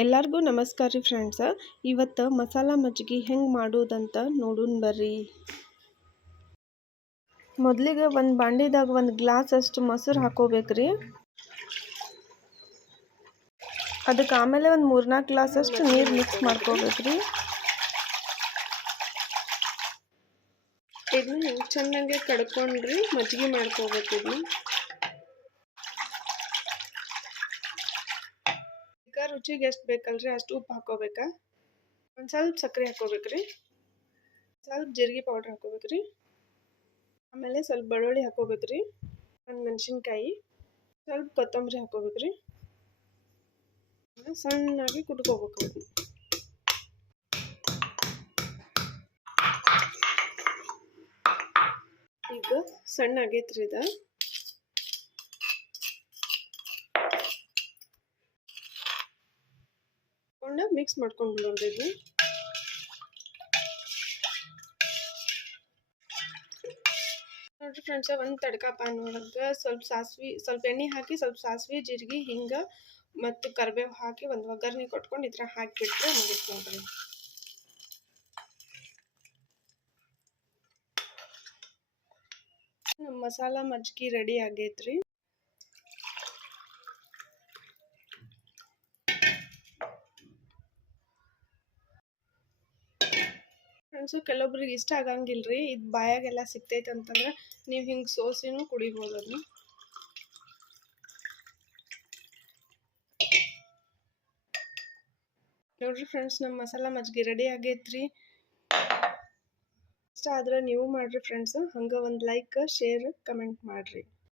ಎಲ್ಲರಿಗೂ ನಮಸ್ಕಾರ ರೀ ಫ್ರೆಂಡ್ಸ. ಇವತ್ತು ಮಸಾಲ ಮಜ್ಜಿಗೆ ಹೆಂಗೆ ಮಾಡೋದಂತ ನೋಡೋಣ ಬರ್ರಿ. ಮೊದಲಿಗೆ ಒಂದು ಬಾಂಡಿದಾಗ ಒಂದು ಗ್ಲಾಸ್ ಅಷ್ಟು ಮೊಸರು ಹಾಕೋಬೇಕ್ರಿ. ಅದಕ್ಕೆ ಆಮೇಲೆ ಒಂದು 3-4 ಗ್ಲಾಸ್ ಅಷ್ಟು ನೀರು ಮಿಕ್ಸ್ ಮಾಡ್ಕೋಬೇಕ್ರಿ. ಇದನ್ನ ಚೆನ್ನಾಗಿ ಕಡ್ಕೊಂಡ್ರಿ ಮಜ್ಜಿಗೆ ಮಾಡ್ಕೋಬೇಕು. ಇದನ್ನ ರುಚಿಗೆ ಎಷ್ಟು ಬೇಕಲ್ರಿ ಅಷ್ಟು ಉಪ್ಪು ಹಾಕೋಬೇಕಾ. ಒಂದು ಸ್ವಲ್ಪ ಸಕ್ಕರೆ ಹಾಕೋಬೇಕ್ರಿ. ಸ್ವಲ್ಪ ಜೀರಿಗೆ ಪೌಡ್ರ್ ಹಾಕೋಬೇಕ್ರಿ. ಆಮೇಲೆ ಸ್ವಲ್ಪ ಬೆಳ್ಳುಳ್ಳಿ ಹಾಕೋಬೇಕ್ರಿ. ಒಂದು ಮೆಣಸಿನ್ಕಾಯಿ, ಸ್ವಲ್ಪ ಕೊತ್ತಂಬರಿ ಹಾಕೋಬೇಕ್ರಿ. ಸಣ್ಣಾಗಿ ಕುಟ್ಕೋಬೇಕು. ಈಗ ಸಣ್ಣ ಆಗೈತ್ರಿ ಇದು. ಮಿಕ್ಸ್ ಮಾಡ್ಕೊಂಡು ಬಿಡೋದು. ಇದು ನೋಡ್ರಿ ಫ್ರೆಂಡ್ಸ್, ಒಂದು ತಡ್ಕ ಪಾನ್ ಒಳಗೆ ಸ್ವಲ್ಪ ಎಣ್ಣೆ ಹಾಕಿ ಸ್ವಲ್ಪ ಸಾಸಿವೆ, ಜೀರಿಗೆ, ಹಿಂಗ ಮತ್ತು ಕರಿಬೇವು ಹಾಕಿ ಒಂದು ಒಗ್ಗರಣೆ ಕೊಟ್ಕೊಂಡು ಈ ಥರ ಹಾಕಿಬಿಟ್ರೆ ಮುಗಿತು ನೋಡ್ರಿ. ನಮ್ಮ ಮಸಾಲ ಮಜ್ಜಿಗೆ ರೆಡಿ ಆಗೈತ್ರಿ. ಫ್ರೆಂಡ್ಸು, ಕೆಲವೊಬ್ರಿಗೆ ಇಷ್ಟ ಆಗಂಗಿಲ್ರಿ ಇದು ಬಾಯಾಗೆಲ್ಲ ಸಿಕ್ತೈತೆ ಅಂತಂದ್ರೆ ನೀವು ಹಿಂಗೆ ಸೋಸಿನೂ ಕುಡಿಬೋದು. ಅದನ್ನ ನೋಡ್ರಿ ಫ್ರೆಂಡ್ಸ್, ನಮ್ಮ ಮಸಾಲ ಮಜ್ಜಿಗೆ ರೆಡಿ ಆಗೈತ್ರಿ. ಇಷ್ಟ ಆದ್ರೆ ನೀವು ಮಾಡ್ರಿ ಫ್ರೆಂಡ್ಸ್. ಹಂಗೆ ಒಂದು ಲೈಕ್, ಶೇರ್, ಕಮೆಂಟ್ ಮಾಡ್ರಿ.